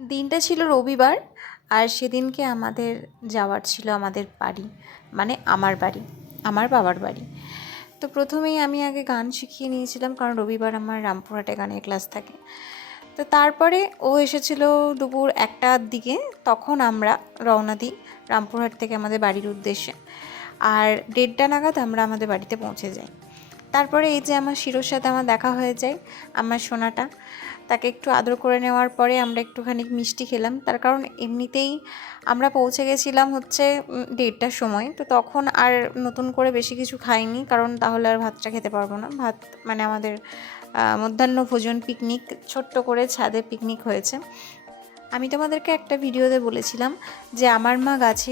দিনটা ছিল রবিবার, আর সেদিনকে আমাদের যাওয়ার ছিল আমাদের বাড়ি, মানে আমার বাড়ি, আমার বাবার বাড়ি। তো প্রথমেই আমি আগে গান শিখিয়ে নিয়েছিলাম, কারণ রবিবার আমার রামপুরহাটে গানের ক্লাস থাকে। তো তারপরে ও এসেছিল দুপুর 1টার দিকে, তখন আমরা রওনা দিই রামপুরহাট থেকে আমাদের বাড়ির উদ্দেশ্যে। আর 1:30 নাগাদ আমরা আমাদের বাড়িতে পৌঁছে যাই। তারপরে এই যে আমার শিরোর সাথে আমার দেখা হয়ে যায়, আমার সোনাটা, তাকে একটু আদর করে নেওয়ার পরে আমরা একটুখানি মিষ্টি খেলাম। তার কারণ এমনিতেই আমরা পৌঁছে গেছিলাম হচ্ছে 1:30টার সময়, তো তখন আর নতুন করে বেশি কিছু খাইনি, কারণ তাহলে আর ভাতটা খেতে পারবো না। ভাত মানে আমাদের মধ্যাহ্ন ভোজন পিকনিক, ছোট্ট করে ছাদে পিকনিক হয়েছে। আমি তোমাদেরকে একটা ভিডিওতে বলেছিলাম যে আমার মা গাছ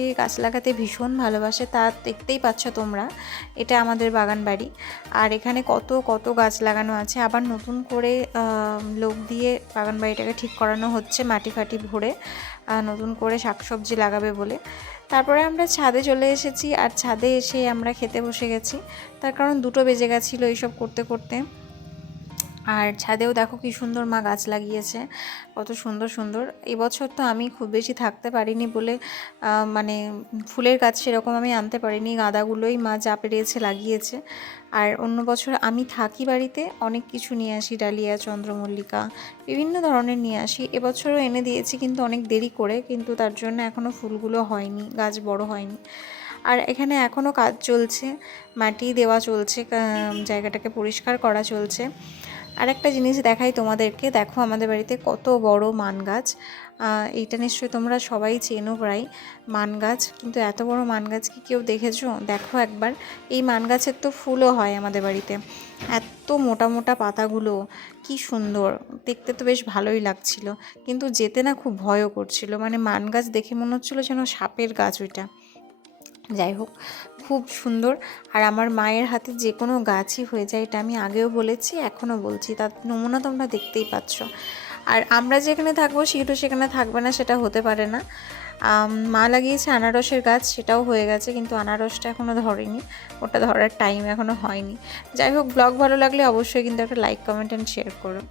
লাগাতে ভীষণ ভালোবাসে, তা দেখতেই পাচ্ছ তোমরা। এটা আমাদের বাগান বাড়ি, আর এখানে কত কত গাছ লাগানো আছে। আবার নতুন করে লোক দিয়ে বাগান বাড়িটাকে ঠিক করানো হচ্ছে, মাটি ফাটি ভরে নতুন করে শাকসবজি লাগাবে বলে। তারপরে আমরা ছাদে চলে এসেছি, আর ছাদে এসে আমরা খেতে বসে গেছি, তার কারণ 2টো বেজে গেছিলো এইসব করতে করতে। আর ছাদেও দেখো কি সুন্দর মা গাছ লাগিয়েছে, কত সুন্দর সুন্দর। এবছর তো আমি খুব বেশি থাকতে পারিনি বলে মানে ফুলের গাছ সেরকম আমি আনতে পারিনি, গাঁদাগুলোই মা যা পেরেছে লাগিয়েছে। আর অন্য বছর আমি থাকি বাড়িতে, অনেক কিছু নিয়ে আসি, ডালিয়া, চন্দ্রমল্লিকা, বিভিন্ন ধরনের নিয়ে আসি। এবছরও এনে দিয়েছি, কিন্তু অনেক দেরি করে, কিন্তু তার জন্য এখনও ফুলগুলো হয়নি, গাছ বড় হয়নি। আর এখানে এখনও কাজ চলছে, মাটি দেওয়া চলছে, জায়গাটাকে পরিষ্কার করা চলছে। আর একটা জিনিস দেখাই তোমাদেরকে, দেখো আমাদের বাড়িতে কত বড় মান গাছ। এইটা নিশ্চয়ই তোমরা সবাই চেনো প্রায়, মান গাছ। কিন্তু এত বড় মান গাছ কি কেউ দেখেছো? দেখো একবার। এই মান গাছের তো ফুলও হয় আমাদের বাড়িতে। এত মোটা মোটা পাতাগুলো, কি সুন্দর দেখতে, তো বেশ ভালোই লাগছিল। কিন্তু যেতে না খুব ভয়ও করছিল, মানে মান গাছ দেখে মনে হচ্ছিলো যেন সাপের গাছ ওইটা। যাই হোক, খুব সুন্দর। আর আমার মায়ের হাতে যে কোনো গাছই হয়ে যায়, এটা আমি আগেও বলেছি, এখনও বলছি, তার নমুনা তোমরা দেখতেই পাচ্ছ। আর আমরা যেখানে থাকবো শিউটো সেখানে থাকবে না, সেটা হতে পারে না। মা লাগিয়েছে আনারসের গাছ, সেটাও হয়ে গেছে, কিন্তু আনারসটা এখনও ধরেনি, ওটা ধরার টাইম এখনও হয়নি। যাই হোক, ব্লগ ভালো লাগলে অবশ্যই কিন্তু একটা লাইক, কমেন্ট অ্যান্ড শেয়ার করো।